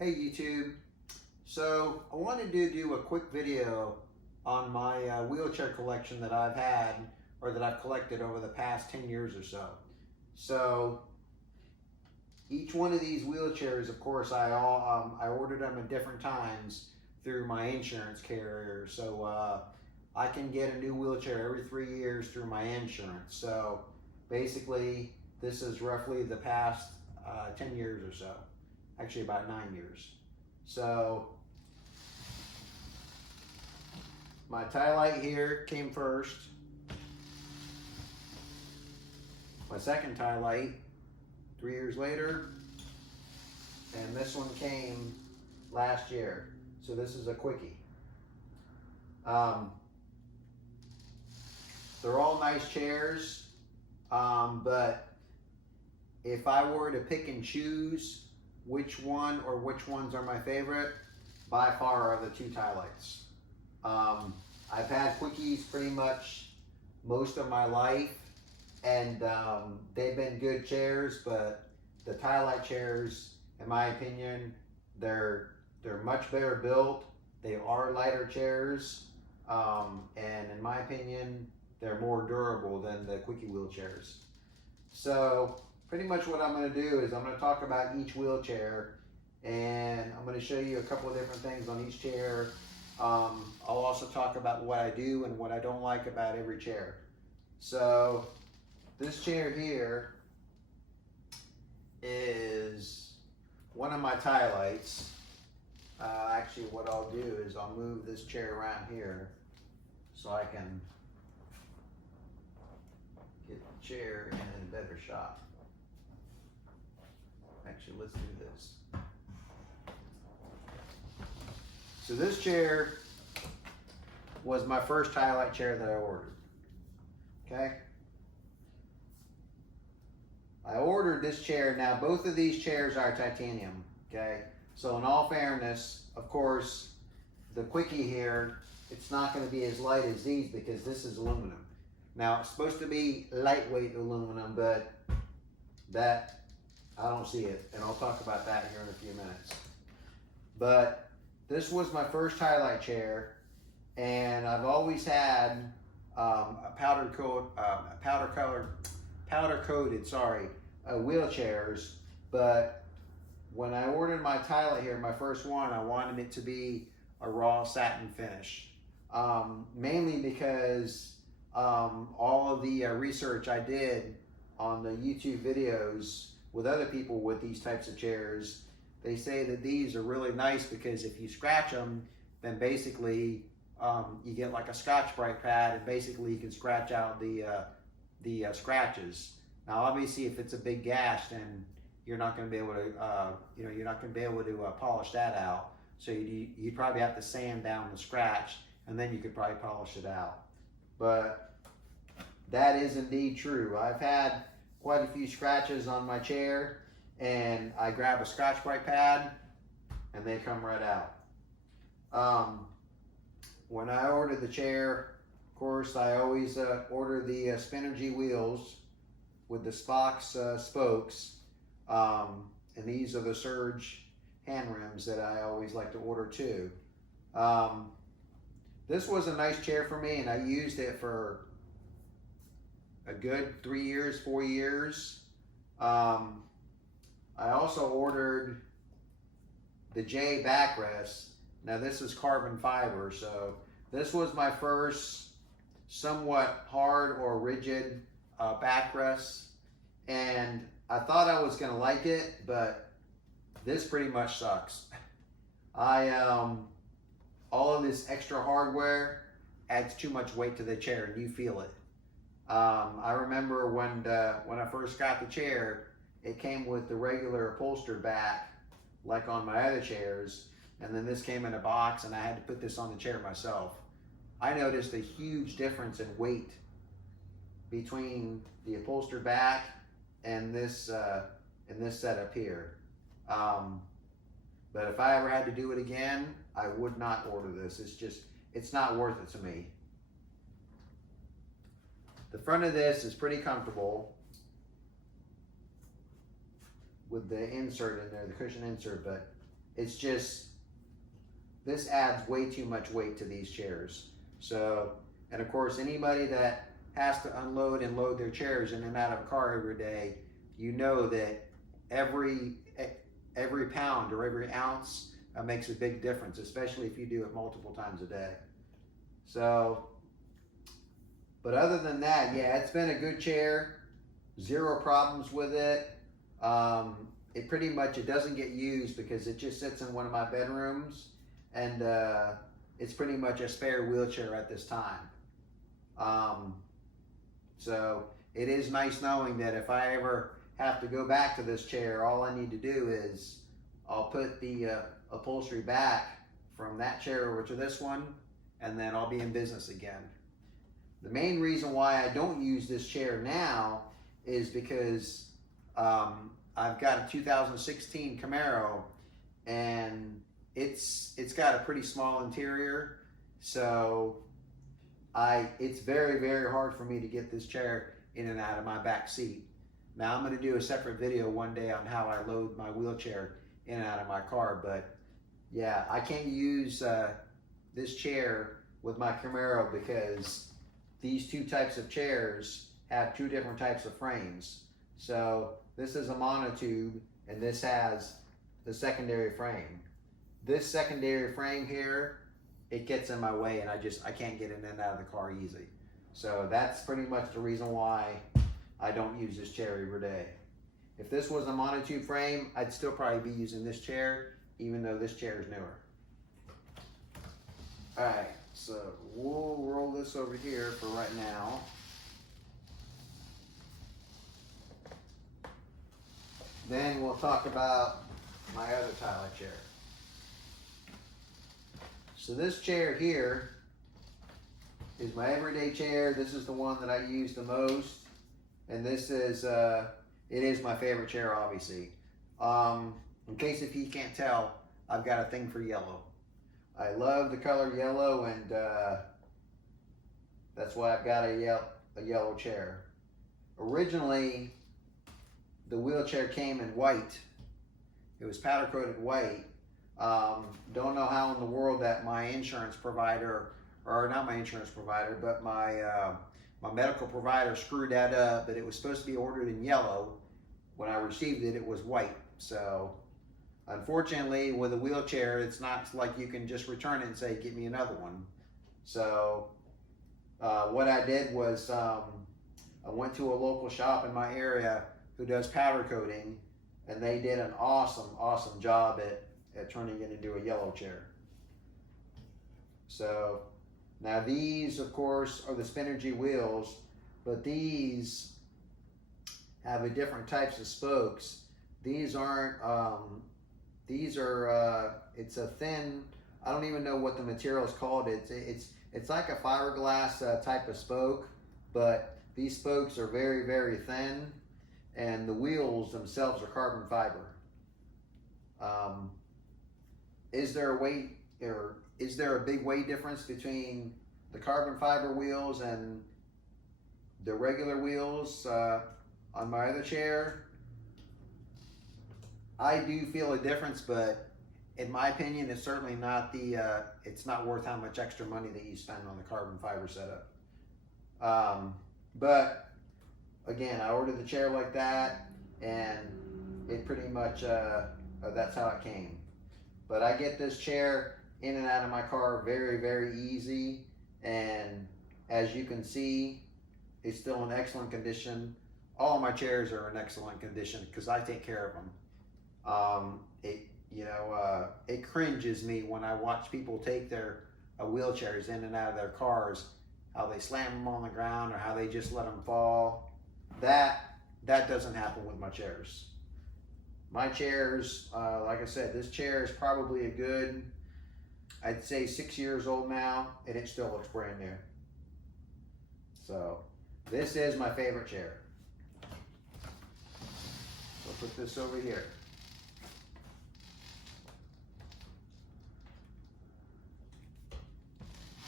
Hey YouTube, so I wanted to do a quick video on my wheelchair collection that I've had or that I've collected over the past 10 years or so. So each one of these wheelchairs, of course, I ordered them at different times through my insurance carrier. So I can get a new wheelchair every 3 years through my insurance. So basically this is roughly the past 10 years or so. Actually about 9 years. So my TiLite here came first. My second TiLite 3 years later, and this one came last year. So this is a Quickie. They're all nice chairs, but if I were to pick and choose which one or which ones are my favorite, by far are the two TiLites. I've had Quickies pretty much most of my life, and they've been good chairs, but the TiLite chairs, in my opinion, they're much better built. They are lighter chairs, and in my opinion, they're more durable than the Quickie wheelchairs. So pretty much what I'm going to do is I'm going to talk about each wheelchair, and I'm going to show you a couple of different things on each chair. I'll also talk about what I do and what I don't like about every chair. So this chair here is one of my TiLites. Actually, what I'll do is I'll move this chair around here so I can get the chair in a better shot. Actually, let's do this. So this chair was my first TiLite chair that I ordered. Okay. I ordered this chair. Now both of these chairs are titanium. Okay. So in all fairness, of course, the Quickie here, it's not going to be as light as these because this is aluminum. Now it's supposed to be lightweight aluminum, but that I don't see it, and I'll talk about that here in a few minutes. But this was my first TiLite chair, and I've always had powder coated wheelchairs. But when I ordered my TiLite here, my first one, I wanted it to be a raw satin finish, mainly because all of the research I did on the YouTube videos with other people with these types of chairs, they say that these are really nice because if you scratch them, then basically you get like a Scotch-Brite pad, and basically you can scratch out the scratches. Now, obviously, if it's a big gash, then you're not going to be able to, you're not going to be able to polish that out. So you probably have to sand down the scratch, and then you could probably polish it out. But that is indeed true. I've had quite a few scratches on my chair, and I grab a Scotch-Brite pad and they come right out. When I ordered the chair, of course, I always order the Spinergy wheels with the Spox spokes, and these are the Surge hand rims that I always like to order too. This was a nice chair for me, and I used it for a good 3 years, 4 years. I also ordered the J backrest. Now this is carbon fiber, so this was my first somewhat hard or rigid backrest, and I thought I was gonna like it, but this pretty much sucks. All of this extra hardware adds too much weight to the chair, and you feel it. I remember when I first got the chair, it came with the regular upholstered back, like on my other chairs, and then this came in a box, and I had to put this on the chair myself. I noticed a huge difference in weight between the upholstered back and this setup here. But if I ever had to do it again, I would not order this. It's not worth it to me. The front of this is pretty comfortable with the insert in there, the cushion insert, but it's just, this adds way too much weight to these chairs. So, and of course, anybody that has to unload and load their chairs in and out of a car every day, you know that every pound or every ounce makes a big difference, especially if you do it multiple times a day. So, but other than that, yeah, it's been a good chair. Zero problems with it. It pretty much, it doesn't get used because it just sits in one of my bedrooms, and it's pretty much a spare wheelchair at this time. So it is nice knowing that if I ever have to go back to this chair, all I need to do is I'll put the upholstery back from that chair over to this one, and then I'll be in business again. The main reason why I don't use this chair now is because I've got a 2016 Camaro, and it's got a pretty small interior, so it's very, very hard for me to get this chair in and out of my back seat. Now I'm going to do a separate video one day on how I load my wheelchair in and out of my car, but yeah, I can't use this chair with my Camaro because these two types of chairs have two different types of frames. So this is a monotube, and this has the secondary frame. This secondary frame here, it gets in my way, and I can't get in and out of the car easy. So that's pretty much the reason why I don't use this chair every day. If this was a monotube frame, I'd still probably be using this chair, even though this chair is newer. All right, so we'll roll this over here for right now. Then we'll talk about my other TiLite chair. So this chair here is my everyday chair. This is the one that I use the most, and this is it is my favorite chair, obviously. In case if you can't tell, I've got a thing for yellow. I love the color yellow, and that's why I've got a yellow chair. Originally, the wheelchair came in white. It was powder coated white. Don't know how in the world that my insurance provider, or not my insurance provider, but my medical provider screwed that up, but it was supposed to be ordered in yellow. When I received it, it was white. So unfortunately, with a wheelchair, it's not like you can just return it and say, get me another one. So what I did was I went to a local shop in my area who does powder coating, and they did an awesome job at turning it into a yellow chair. So now these, of course, are the Spinergy wheels, but these have a different types of spokes. These aren't, it's a thin, I don't even know what the material is called. It's like a fiberglass type of spoke, but these spokes are very, very thin, and the wheels themselves are carbon fiber. Is there a big weight difference between the carbon fiber wheels and the regular wheels on my other chair? I do feel a difference, but in my opinion, it's certainly not it's not worth how much extra money that you spend on the carbon fiber setup. But again, I ordered the chair like that, and it pretty much, that's how it came. But I get this chair in and out of my car very, very easy, and as you can see, it's still in excellent condition. All my chairs are in excellent condition because I take care of them. It cringes me when I watch people take their wheelchairs in and out of their cars, how they slam them on the ground or how they just let them fall. That doesn't happen with my chairs. My chairs, like I said, this chair is probably a good, I'd say 6 years old now, and it still looks brand new. So this is my favorite chair. So put this over here.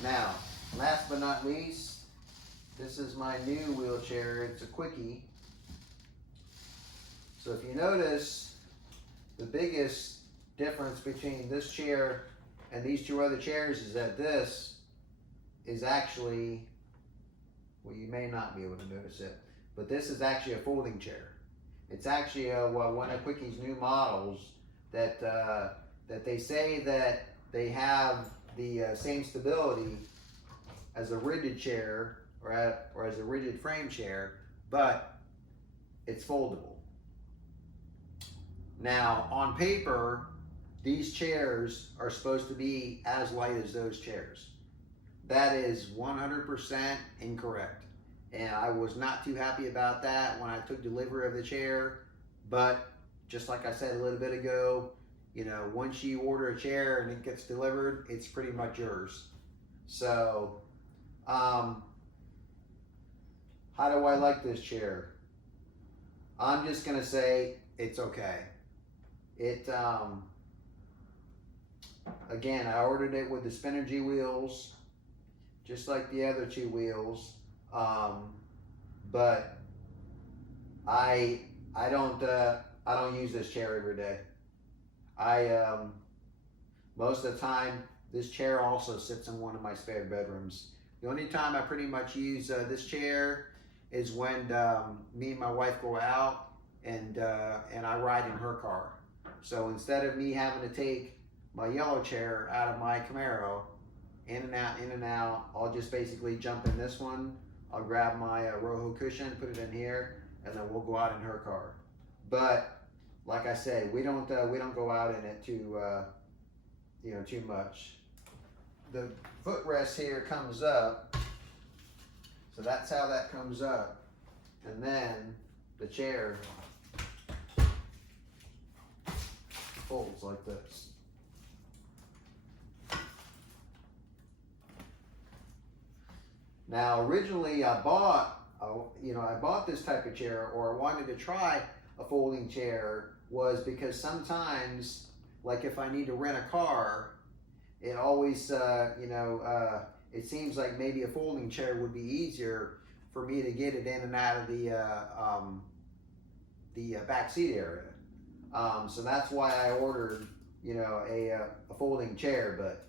Now, last but not least, this is my new wheelchair. It's a Quickie. So if you notice, the biggest difference between this chair and these two other chairs is that this is actually, well, you may not be able to notice it, but this is actually a folding chair. It's actually one of Quickie's new models that that they say that they have the same stability as a rigid chair or as a rigid frame chair, but it's foldable. Now, on paper, these chairs are supposed to be as light as those chairs. That is 100% incorrect. And I was not too happy about that when I took delivery of the chair. But just like I said a little bit ago, you know, once you order a chair and it gets delivered, it's pretty much yours. So, how do I like this chair? I'm just gonna say it's okay. It, again, I ordered it with the Spinergy wheels, just like the other two wheels. But I don't use this chair every day. Most of the time, this chair also sits in one of my spare bedrooms. The only time I pretty much use this chair is when me and my wife go out and I ride in her car. So instead of me having to take my yellow chair out of my Camaro, in and out, I'll just basically jump in this one. I'll grab my Rojo cushion, put it in here, and then we'll go out in her car. But like I say, we don't go out in it too too much. The footrest here comes up, so that's how that comes up, and then the chair folds like this. Now, originally I bought this type of chair, or I wanted to try a folding chair, was because sometimes, like if I need to rent a car, it always, it seems like maybe a folding chair would be easier for me to get it in and out of the back seat area. So that's why I ordered, a folding chair, but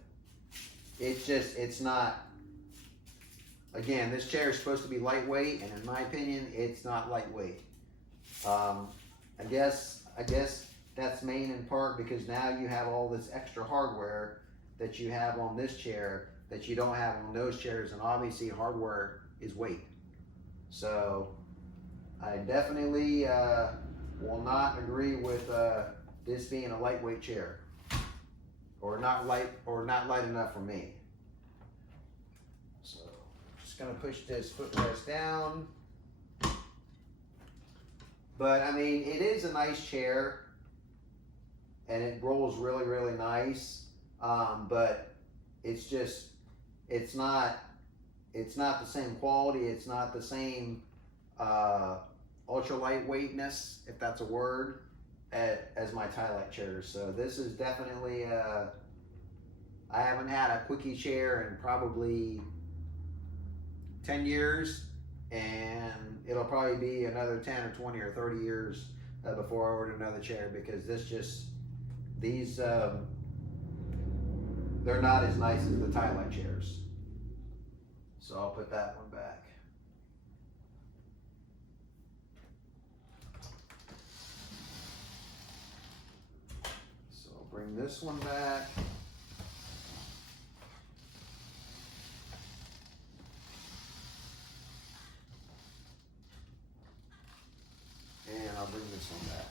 it's not. Again, this chair is supposed to be lightweight, and in my opinion, it's not lightweight. I guess that's main in part because now you have all this extra hardware that you have on this chair that you don't have on those chairs, and obviously hardware is weight. So I definitely will not agree with this being a lightweight chair, or not light enough for me. So just gonna push this footrest down. But I mean, it is a nice chair, and it rolls really, really nice. But it's not the same quality. It's not the same ultra lightweightness, if that's a word, as my TiLite chairs. So this is definitely I haven't had a Quickie chair in probably 10 years, and it'll probably be another 10 or 20 or 30 years before I order another chair, because these they're not as nice as the TiLite chairs. So I'll put that one back. So I'll bring this one back. And I'll bring this one back.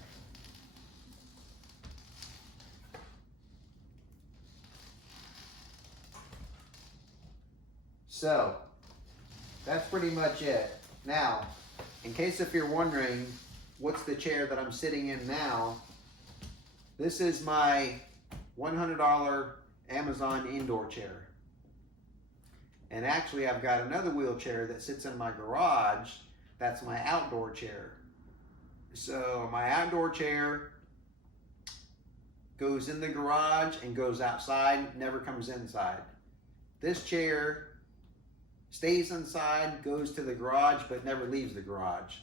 So that's pretty much it. Now, in case if you're wondering what's the chair that I'm sitting in now, this is my $100 Amazon indoor chair. And actually I've got another wheelchair that sits in my garage. That's my outdoor chair. So my outdoor chair goes in the garage and goes outside, never comes inside. This chair stays inside, goes to the garage, but never leaves the garage.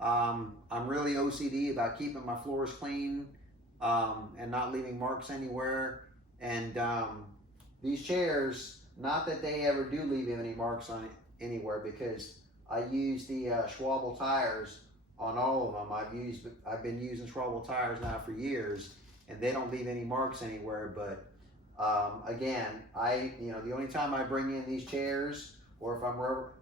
I'm really OCD about keeping my floors clean, and not leaving marks anywhere. And these chairs, not that they ever do leave any marks on it anywhere, because I use the Schwalbe tires on all of them. I've been using Schwalbe tires now for years, and they don't leave any marks anywhere. But again, the only time I bring in these chairs, or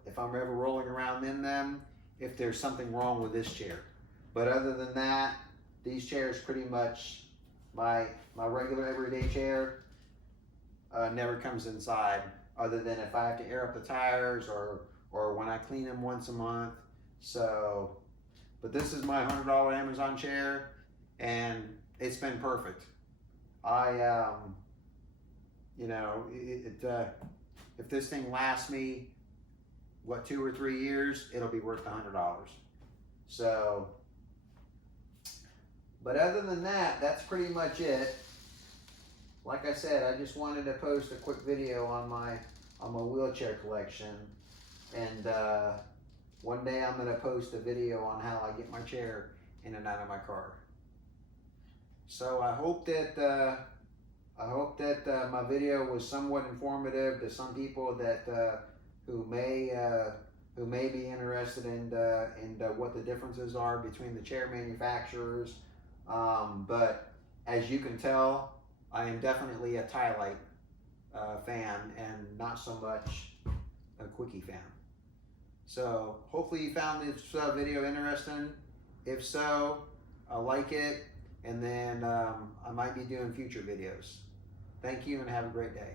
if I'm ever rolling around in them, if there's something wrong with this chair. But other than that, these chairs pretty much my regular everyday chair never comes inside, other than if I have to air up the tires or when I clean them once a month. So, but this is my $100 Amazon chair, and it's been perfect. If this thing lasts me, what, 2 or 3 years, it'll be worth $100. So, but other than that, that's pretty much it. Like I said, I just wanted to post a quick video on my wheelchair collection, and one day I'm going to post a video on how I get my chair in and out of my car. So I hope that my video was somewhat informative to some people that who may be interested in what the differences are between the chair manufacturers. But as you can tell, I am definitely a TiLite fan, and not so much a Quickie fan. So hopefully you found this video interesting. If so, like it, and then I might be doing future videos. Thank you, and have a great day.